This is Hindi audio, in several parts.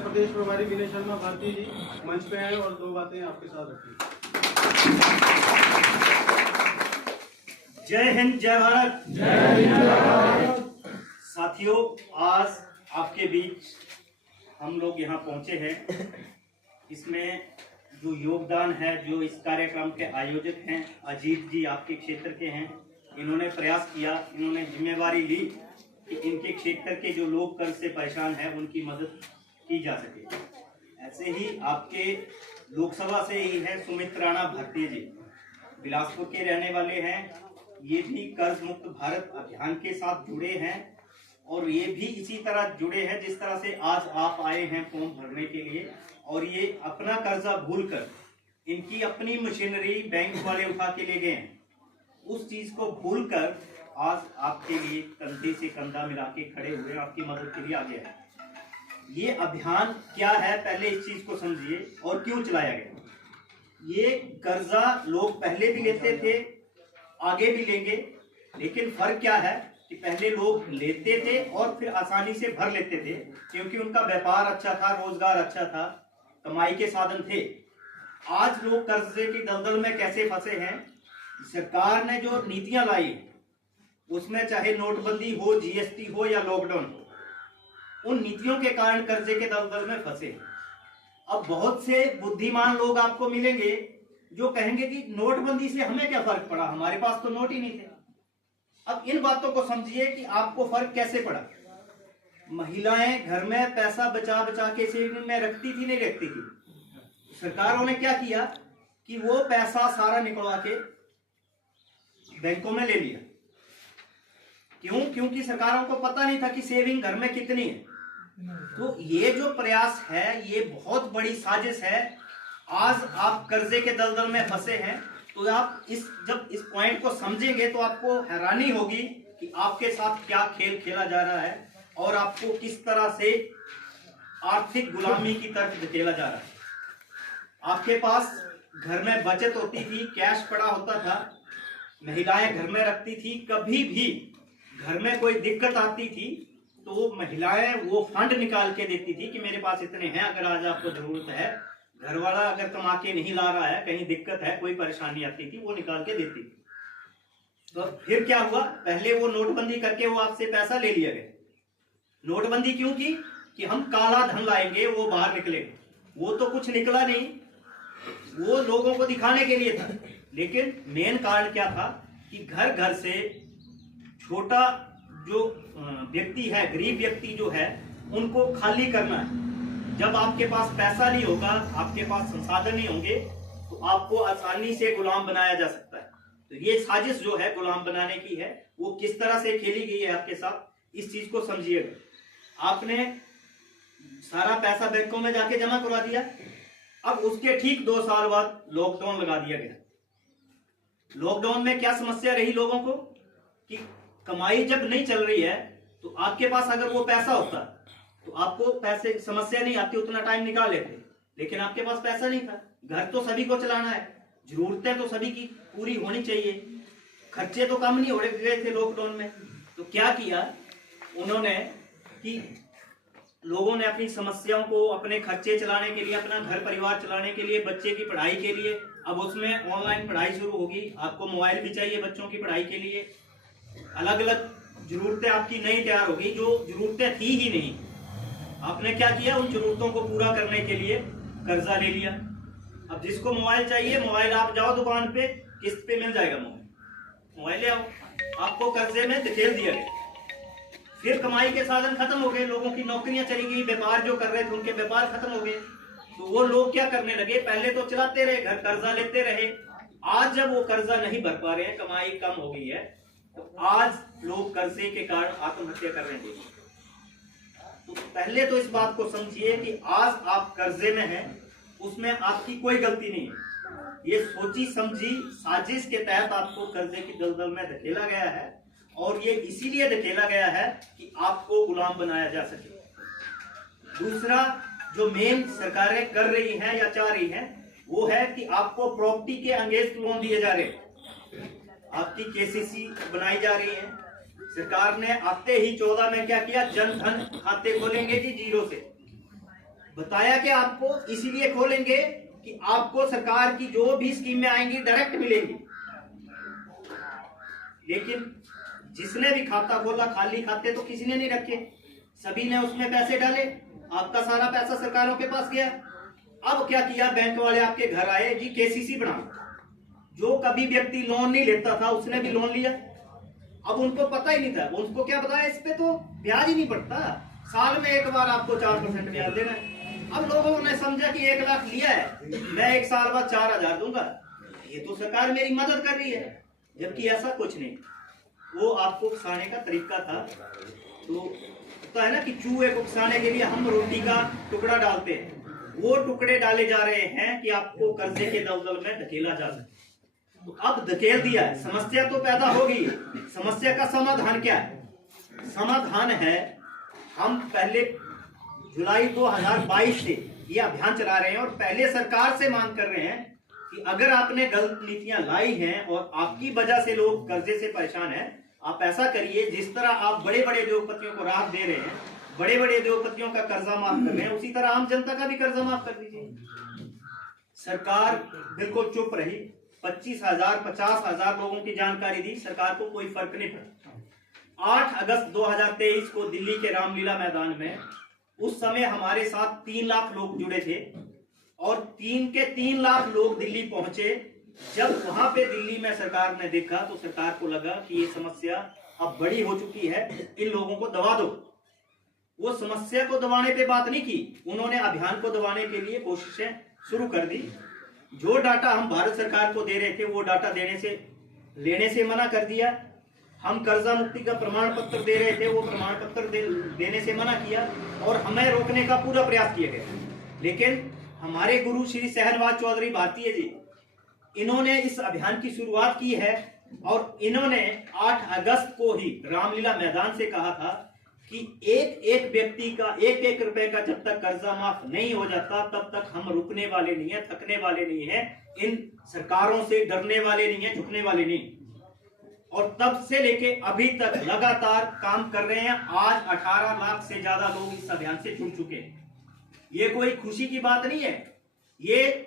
हमारे प्रदेश प्रभारी विनय शर्मा भारती जी मंच पे आए और 2 बातें आपके साथ रखी। जय हिंद, जय भारत। जय भारत। साथियों, आज आपके बीच हम लोग यहाँ पहुंचे हैं। इसमें जो योगदान है, जो इस कार्यक्रम के आयोजक हैं, अजीत जी आपके क्षेत्र के हैं। इन्होंने प्रयास किया, इन्होंने जिम्मेवारी ली कि इनके क्षेत्र के जो लोग कर्ज से परेशान हैं उनकी मदद की जा सके। ऐसे ही आपके लोकसभा से ही है सुमित राणा भारती जी, बिलासपुर के रहने वाले हैं। ये भी कर्ज मुक्त भारत अभियान के साथ जुड़े हैं और ये भी इसी तरह जुड़े हैं जिस तरह से आज आप आए हैं फॉर्म भरने के लिए। और ये अपना कर्जा भूलकर इनकी अपनी मशीनरी बैंक वाले उठा के ले गए हैं, उस चीज को भूलकर आज आपके लिए कंधे से कंधा मिला के खड़े हुए आपकी मदद के लिए आगे हैं। ये अभियान क्या है, पहले इस चीज को समझिए और क्यों चलाया गया। ये कर्जा लोग पहले भी लेते थे, आगे भी लेंगे, लेकिन फर्क क्या है कि पहले लोग लेते थे और फिर आसानी से भर लेते थे क्योंकि उनका व्यापार अच्छा था, रोजगार अच्छा था, कमाई के साधन थे। आज लोग कर्जे की दलदल में कैसे फंसे हैं। सरकार ने जो नीतियां लाई उसमें चाहे नोटबंदी हो, जीएसटी हो या लॉकडाउन हो, उन नीतियों के कारण कर्जे के दलदल में फंसे। अब बहुत से बुद्धिमान लोग आपको मिलेंगे जो कहेंगे कि नोटबंदी से हमें क्या फर्क पड़ा, हमारे पास तो नोट ही नहीं थे। अब इन बातों को समझिए कि आपको फर्क कैसे पड़ा। महिलाएं घर में पैसा बचा बचा के सेविंग में रखती थी, नहीं रखती थी। सरकारों ने क्या किया कि वो पैसा सारा निकलवा के बैंकों में ले लिया। क्यों? क्योंकि सरकारों को पता नहीं था कि सेविंग घर में कितनी है। तो ये जो प्रयास है ये बहुत बड़ी साजिश है। आज आप कर्जे के दलदल में फंसे हैं तो आप जब इस पॉइंट को समझेंगे तो आपको हैरानी होगी कि आपके साथ क्या खेल खेला जा रहा है और आपको किस तरह से आर्थिक गुलामी की तरफ धकेला जा रहा है। आपके पास घर में बचत होती थी, कैश पड़ा होता था, महिलाएं घर में रखती थी। कभी भी घर में कोई दिक्कत आती थी तो महिलाएं वो फंड निकाल के देती थी कि मेरे पास इतने हैं, अगर आज आपको जरूरत है। घर वाला अगर कमा के नहीं ला रहा है, कहीं दिक्कत है, कोई परेशानी आती थी, वो निकाल के देती थी। तो फिर क्या हुआ, पहले वो नोटबंदी करके वो आपसे पैसा ले लिया गया। नोटबंदी क्यों की कि हम काला धन लाएंगे, वो बाहर निकलेगा। वो तो कुछ निकला नहीं, वो लोगों को दिखाने के लिए था। लेकिन मेन कारण क्या था कि घर घर से छोटा जो व्यक्ति है, गरीब व्यक्ति जो है, उनको खाली करना है। जब आपके पास पैसा नहीं होगा, आपके पास संसाधन नहीं होंगे, तो आपको आसानी से गुलाम बनाया जा सकता है। तो ये साजिश जो है गुलाम बनाने की है, वो किस तरह से खेली गई है आपके साथ, इस चीज को समझिएगा। आपने सारा पैसा बैंकों में जाके जमा करवा दिया। अब उसके ठीक 2 साल बाद लॉकडाउन लगा दिया गया। लॉकडाउन में क्या समस्या रही लोगों को कि कमाई जब नहीं चल रही है तो आपके पास अगर वो पैसा होता तो आपको पैसे समस्या नहीं आती, उतना टाइम निकाल लेते। लेकिन आपके पास पैसा नहीं था। घर तो सभी को चलाना है, जरूरतें तो सभी की पूरी होनी चाहिए, खर्चे तो कम नहीं हो गए थे लॉकडाउन में। तो क्या किया उन्होंने कि लोगों ने अपनी समस्याओं को, अपने खर्चे चलाने के लिए, अपना घर परिवार चलाने के लिए, बच्चे की पढ़ाई के लिए, अब उसमें ऑनलाइन पढ़ाई शुरू होगी, आपको मोबाइल भी चाहिए बच्चों की पढ़ाई के लिए। अलग अलग जरूरतें आपकी नई तैयार होगी, जो जरूरतें थी ही नहीं। आपने क्या किया, उन जरूरतों को पूरा करने के लिए कर्जा ले लिया। अब जिसको मोबाइल चाहिए, मोबाइल आप जाओ दुकान पे, किस्त पे मिल जाएगा मोबाइल ले आओ, आपको कर्जे में धकेल दिया गया। फिर कमाई के साधन खत्म हो गए, लोगों की नौकरियां चली गई, व्यापार जो कर रहे थे उनके व्यापार खत्म हो गए। तो वो लोग क्या करने लगे, पहले तो चलाते रहे घर, कर्जा लेते रहे। आज जब वो कर्जा नहीं भर पा रहे हैं, कमाई कम हो गई है, तो आज लोग कर्जे के कारण आत्महत्या कर रहे हैं। तो पहले तो इस बात को समझिए कि आज आप कर्जे में हैं, उसमें आपकी कोई गलती नहीं है। ये सोची समझी साजिश के तहत आपको कर्जे की दलदल में धकेला गया है और ये इसीलिए धकेला गया है कि आपको गुलाम बनाया जा सके। दूसरा जो मेन सरकारें कर रही हैं या चाह रही हैं वो है कि आपको प्रॉपर्टी के अगेंस्ट लोन दिए जा रहे हैं, आपकी केसीसी बनाई जा रही है। सरकार ने आते ही 14 में क्या किया, जन धन खाते खोलेंगे जी 0 से। बताया कि आपको इसीलिए खोलेंगे कि आपको सरकार की जो भी स्कीमें आएंगी डायरेक्ट मिलेंगी। लेकिन जिसने भी खाता खोला, खाली खाते तो किसी ने नहीं रखे, सभी ने उसमें पैसे डाले, आपका सारा पैसा सरकारों के पास गया। अब क्या किया, बैंक वाले आपके घर आए, जी केसीसी बनाओ। जो कभी व्यक्ति लोन नहीं लेता था उसने भी लोन लिया। अब उनको पता ही नहीं था, उनको क्या बताया, इस पे तो ब्याज ही नहीं पड़ता, साल में एक बार आपको 4% ब्याज देना है। अब लोगों ने समझा कि 1 लाख लिया है, मैं 1 साल बाद 4000 दूंगा, ये तो सरकार मेरी मदद कर रही है। जबकि ऐसा कुछ नहीं, वो आपको उकसाने का तरीका था। तो होता है ना कि चूहे को उकसाने के लिए हम रोटी का टुकड़ा डालते हैं, वो टुकड़े डाले जा रहे हैं कि आपको कर्जे के दलदल में धकेला जा सके। तो अब धकेल दिया है, समस्या तो पैदा हो गई। समस्या का समाधान क्या है? समाधान है, हम पहले जुलाई 2022 से ये अभियान चला रहे हैं और पहले सरकार से मांग कर रहे हैं कि अगर आपने गलत नीतियां लाई हैं और आपकी वजह से लोग कर्जे से परेशान हैं, आप ऐसा करिए, जिस तरह आप बड़े बड़े उद्योगपतियों को राहत दे रहे हैं, बड़े बड़े उद्योगपतियों का कर्जा माफ कर रहे हैं, उसी तरह आम जनता का भी कर्जा माफ कर दीजिए। सरकार बिल्कुल चुप रही, 25,000 50,000 लोगों की जानकारी दी, सरकार को कोई फर्क नहीं पड़ा। 8 अगस्त 2023 को दिल्ली के रामलीला मैदान में, उस समय हमारे साथ 3 लाख लोग जुड़े थे और 3 लाख लोग दिल्ली पहुंचे। जब वहां पे दिल्ली में सरकार ने देखा तो सरकार को लगा कि ये समस्या अब बड़ी हो चुकी है, इन लोगों को दबा दो। वो समस्या को दबाने पे बात नहीं की, उन्होंने अभियान को दबाने के लिए कोशिशें शुरू कर दी। जो डाटा हम भारत सरकार को दे रहे थे वो डाटा लेने से मना कर दिया। हम कर्जा मुक्ति का प्रमाण पत्र दे रहे थे, वो प्रमाण पत्र देने से मना किया और हमें रोकने का पूरा प्रयास किया गया। लेकिन हमारे गुरु श्री सहनवाज चौधरी भारतीय जी, इन्होंने इस अभियान की शुरुआत की है और इन्होंने 8 अगस्त को ही रामलीला मैदान से कहा था कि एक व्यक्ति का 1-1 रुपए का जब तक कर्जा माफ नहीं हो जाता तब तक हम रुकने वाले नहीं है, थकने वाले नहीं है, इन सरकारों से डरने वाले नहीं है, झुकने वाले नहीं। और तब से लेके अभी तक लगातार काम कर रहे हैं। आज 18 लाख से ज्यादा लोग इस अभियान से जुड़ चुके हैं। ये कोई खुशी की बात नहीं है, ये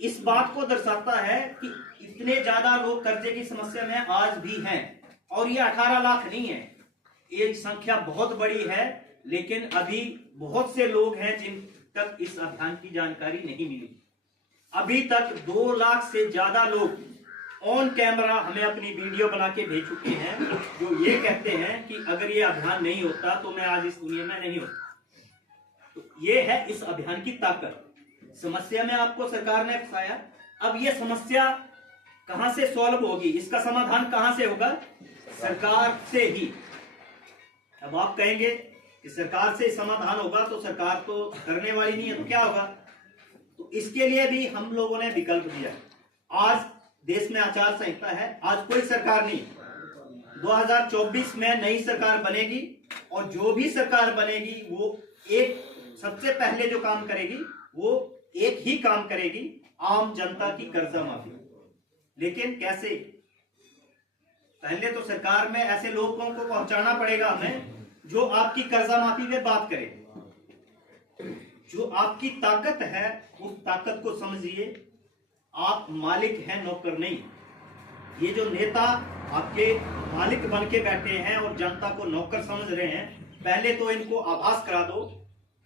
इस बात को दर्शाता है कि इतने ज्यादा लोग कर्जे की समस्या में आज भी हैं। और ये 18 लाख नहीं है, ये संख्या बहुत बड़ी है, लेकिन अभी बहुत से लोग हैं जिन तक इस अभियान की जानकारी नहीं मिली। अभी तक 2 लाख से ज्यादा लोग ऑन कैमरा हमें अपनी वीडियो बना के भेज चुके हैं, जो ये कहते हैं कि अगर ये अभियान नहीं होता तो मैं आज इस दुनिया में नहीं होता। तो ये है इस अभियान की ताकत। समस्या में आपको सरकार ने फंसाया, अब ये समस्या कहां से सॉल्व होगी, इसका समाधान कहां से होगा? सरकार से ही। अब आप कहेंगे कि सरकार से समाधान होगा तो सरकार तो करने वाली नहीं है, तो क्या होगा? तो इसके लिए भी हम लोगों ने विकल्प दिया। आज देश में आचार संहिता है, आज कोई सरकार नहीं, 2024 में नई सरकार बनेगी और जो भी सरकार बनेगी वो एक सबसे पहले जो काम करेगी वो एक ही काम करेगी, आम जनता की कर्जा माफी। लेकिन कैसे? पहले तो सरकार में ऐसे लोगों को पहुंचाना पड़ेगा हमें जो आपकी कर्जा माफी में बात करे। जो आपकी ताकत है उस ताकत को समझिए। आप मालिक हैं, नौकर नहीं। ये जो नेता आपके मालिक बन के बैठे हैं और जनता को नौकर समझ रहे हैं, पहले तो इनको आभास करा दो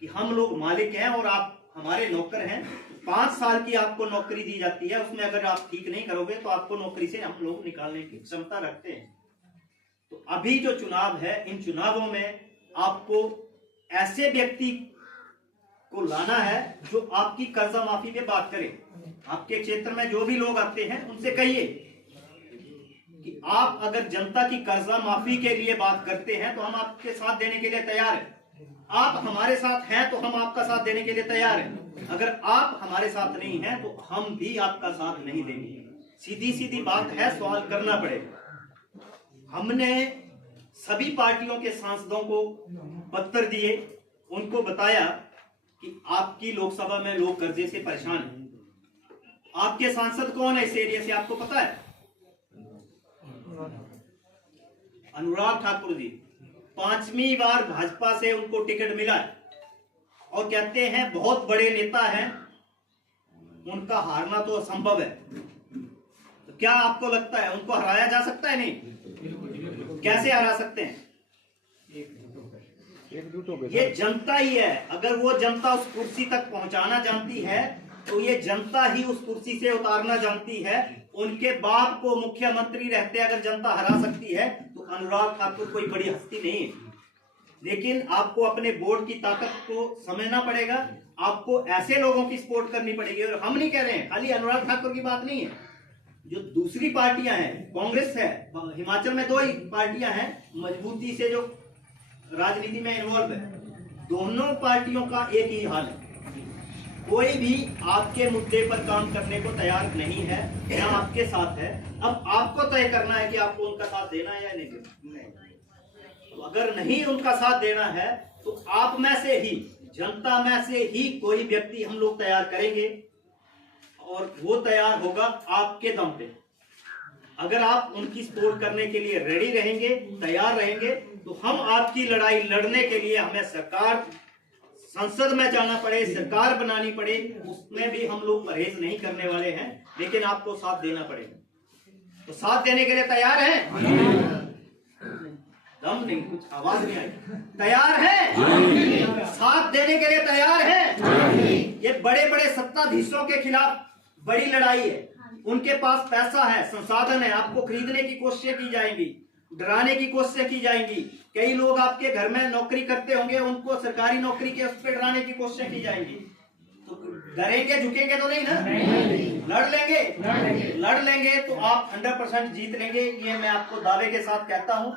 कि हम लोग मालिक हैं और आप हमारे नौकर हैं। 5 साल की आपको नौकरी दी जाती है, उसमें अगर आप ठीक नहीं करोगे तो आपको नौकरी से हम लोग निकालने की क्षमता रखते हैं। तो अभी जो चुनाव है, इन चुनावों में आपको ऐसे व्यक्ति को लाना है जो आपकी कर्जा माफी पे बात करे। आपके क्षेत्र में जो भी लोग आते हैं उनसे कहिए कि आप अगर जनता की कर्जा माफी के लिए बात करते हैं तो हम आपके साथ देने के लिए तैयार हैं। आप हमारे साथ हैं तो हम आपका साथ देने के लिए तैयार हैं। अगर आप हमारे साथ नहीं हैं तो हम भी आपका साथ नहीं देंगे। सीधी सीधी बात है, सवाल करना पड़ेगा। हमने सभी पार्टियों के सांसदों को पत्र दिए, उनको बताया कि आपकी लोकसभा में लोग कर्जे से परेशान हैं। आपके सांसद कौन है इस एरिया से, आपको पता है? अनुराग ठाकुर जी 5वीं बार भाजपा से उनको टिकट मिला है और कहते हैं बहुत बड़े नेता हैं, उनका हारना तो असंभव है। तो क्या आपको लगता है उनको हराया जा सकता है? नहीं। कैसे हरा सकते हैं? ये जनता ही है। अगर वो जनता उस कुर्सी तक पहुंचाना जानती है तो ये जनता ही उस कुर्सी से उतारना जानती है। उनके बाप को मुख्यमंत्री रहते अगर जनता हरा सकती है तो अनुराग ठाकुर कोई बड़ी हस्ती नहीं है। लेकिन आपको अपने बोर्ड की ताकत को समझना पड़ेगा, आपको ऐसे लोगों की सपोर्ट करनी पड़ेगी। और हम नहीं कह रहे हैं, खाली अनुराग ठाकुर की बात नहीं है, जो दूसरी पार्टियां हैं, कांग्रेस है, हिमाचल में 2 ही पार्टियां हैं मजबूती से जो राजनीति में इन्वॉल्व है, दोनों पार्टियों का एक ही हाल है। कोई भी आपके मुद्दे पर काम करने को तैयार नहीं है या आपके साथ है। अब आपको तय करना है कि आपको उनका साथ देना है या नहीं देना। तो अगर नहीं उनका साथ देना है तो आप में से ही, जनता में से ही कोई व्यक्ति हम लोग तैयार करेंगे और वो तैयार होगा आपके दम पे। अगर आप उनकी सपोर्ट करने के लिए रेडी रहेंगे, तैयार रहेंगे, तो हम आपकी लड़ाई लड़ने के लिए हमें सरकार, संसद में जाना पड़े, सरकार बनानी पड़े, उसमें भी हम लोग परहेज नहीं करने वाले हैं। लेकिन आपको साथ देना पड़ेगा। तो साथ देने के लिए तैयार हैं? दम नहीं, कुछ आवाज नहीं आई। तैयार हैं? साथ देने के लिए तैयार हैं? ये बड़े बड़े सत्ताधीशों के खिलाफ बड़ी लड़ाई है। उनके पास पैसा है, संसाधन है, आपको खरीदने की कोशिशें की जाएंगी, डराने की कोशिशें की जाएंगी। कई लोग आपके घर में नौकरी करते होंगे, उनको सरकारी नौकरी के उस पर डराने की कोशिशें की जाएंगी। तो डरेंगे, झुकेंगे तो नहीं ना? लड़ लेंगे। लड़ लेंगे तो आप 100% जीत लेंगे। ये मैं आपको दावे के साथ कहता हूं।